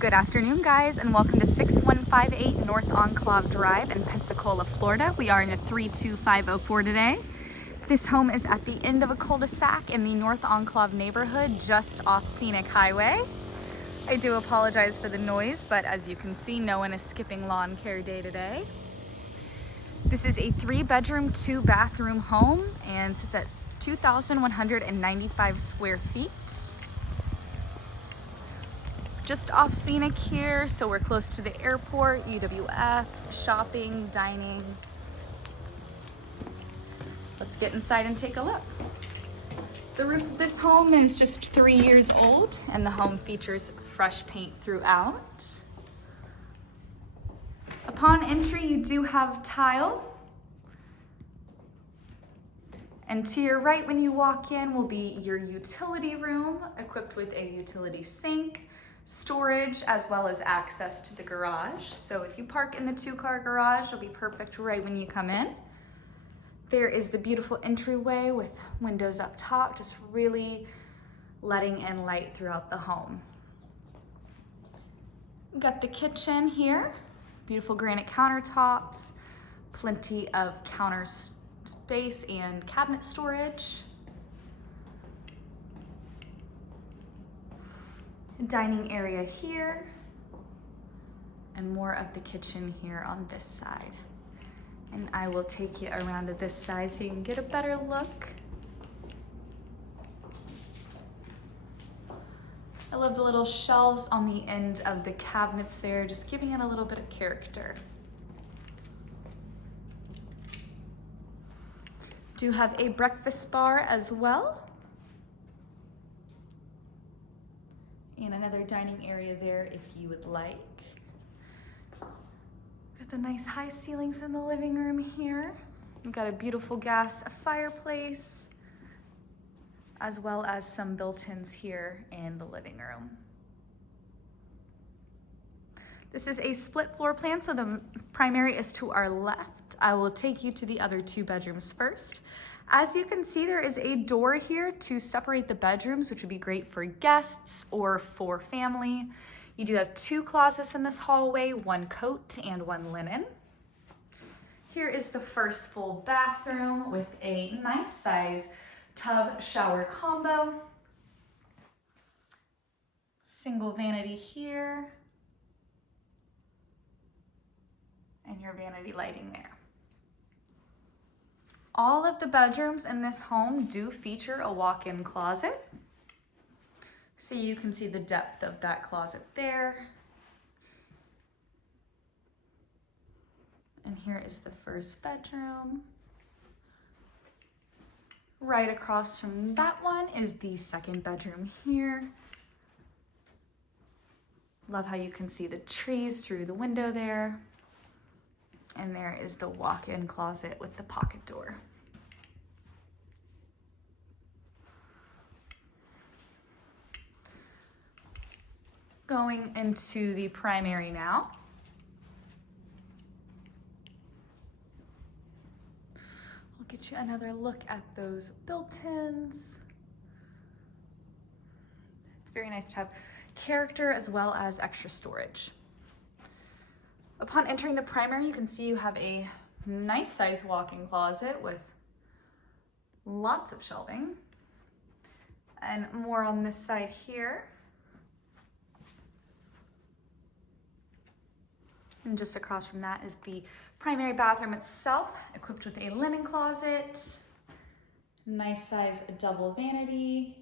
Good afternoon, guys, and welcome to 6158 North Enclave Drive in Pensacola, Florida. We are in a 32504 today. This home is at the end of a cul-de-sac in the North Enclave neighborhood, just off Scenic Highway. I do apologize for the noise, but as you can see, no one is skipping lawn care day today. This is a 3-bedroom, 2-bathroom home and sits at 2,195 square feet. Just off Scenic here, so we're close to the airport, UWF, shopping, dining. Let's get inside and take a look. The roof of this home is just 3 years old, and the home features fresh paint throughout. Upon entry, you do have tile. And to your right when you walk in will be your utility room, equipped with a utility sink, storage, as well as access to the garage. So if you park in the 2-car garage, it'll be perfect right when you come in. There is the beautiful entryway with windows up top, just really letting in light throughout the home. We've got the kitchen here, beautiful granite countertops, plenty of counter space and cabinet storage. Dining area here, and more of the kitchen here on this side. And I will take you around to this side so you can get a better look. I love the little shelves on the end of the cabinets there, just giving it a little bit of character. Do have a breakfast bar as well. And another dining area there if you would like. Got the nice high ceilings in the living room here. We've got a beautiful gas fireplace, as well as some built-ins here in the living room. This is a split floor plan, so the primary is to our left. I will take you to the other 2 bedrooms first. As you can see, there is a door here to separate the bedrooms, which would be great for guests or for family. You do have 2 closets in this hallway, 1 coat and 1 linen. Here is the first full bathroom with a nice size tub shower combo. Single vanity here. And your vanity lighting there. All of the bedrooms in this home do feature a walk-in closet. So you can see the depth of that closet there. And here is the first bedroom. Right across from that one is the 2nd bedroom here. Love how you can see the trees through the window there. And there is the walk-in closet with the pocket door. Going into the primary now. I'll get you another look at those built-ins. It's very nice to have character as well as extra storage. Upon entering the primary, you can see you have a nice size walk-in closet with lots of shelving. And more on this side here. And just across from that is the primary bathroom itself, equipped with a linen closet, nice size double vanity,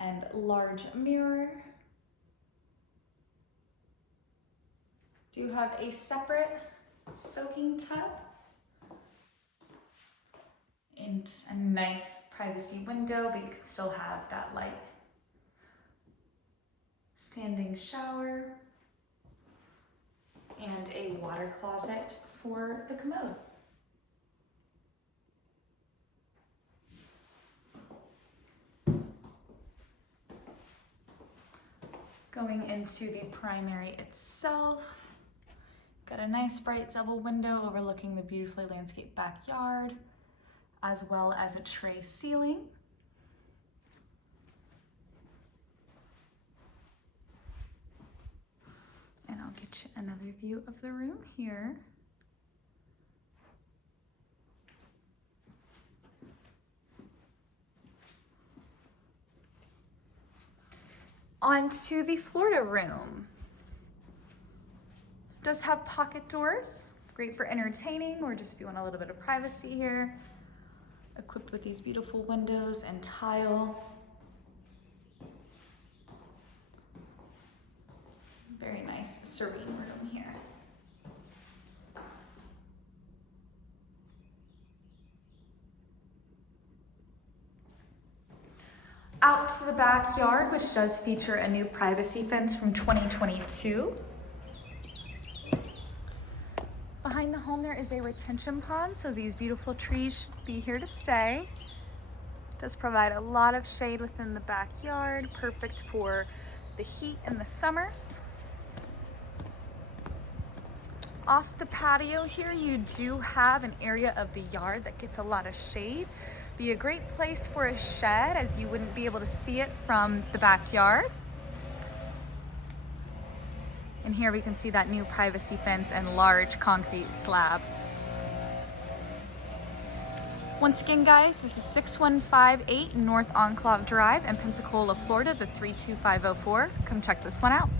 and large mirror. Do have a separate soaking tub and a nice privacy window, but you can still have that like standing shower and a water closet for the commode. Going into the primary itself, got a nice bright double window overlooking the beautifully landscaped backyard, as well as a tray ceiling. Get you another view of the room here. Onto the Florida room. It does have pocket doors, great for entertaining or just if you want a little bit of privacy here. Equipped with these beautiful windows and tile. Very nice serene room here. Out to the backyard, which does feature a new privacy fence from 2022. Behind the home there is a retention pond, so these beautiful trees should be here to stay. It does provide a lot of shade within the backyard, perfect for the heat in the summers. Off the patio here, you do have an area of the yard that gets a lot of shade. Be a great place for a shed as you wouldn't be able to see it from the backyard. And here we can see that new privacy fence and large concrete slab. Once again, guys, this is 6158 North Enclave Drive in Pensacola, Florida, the 32504. Come check this one out.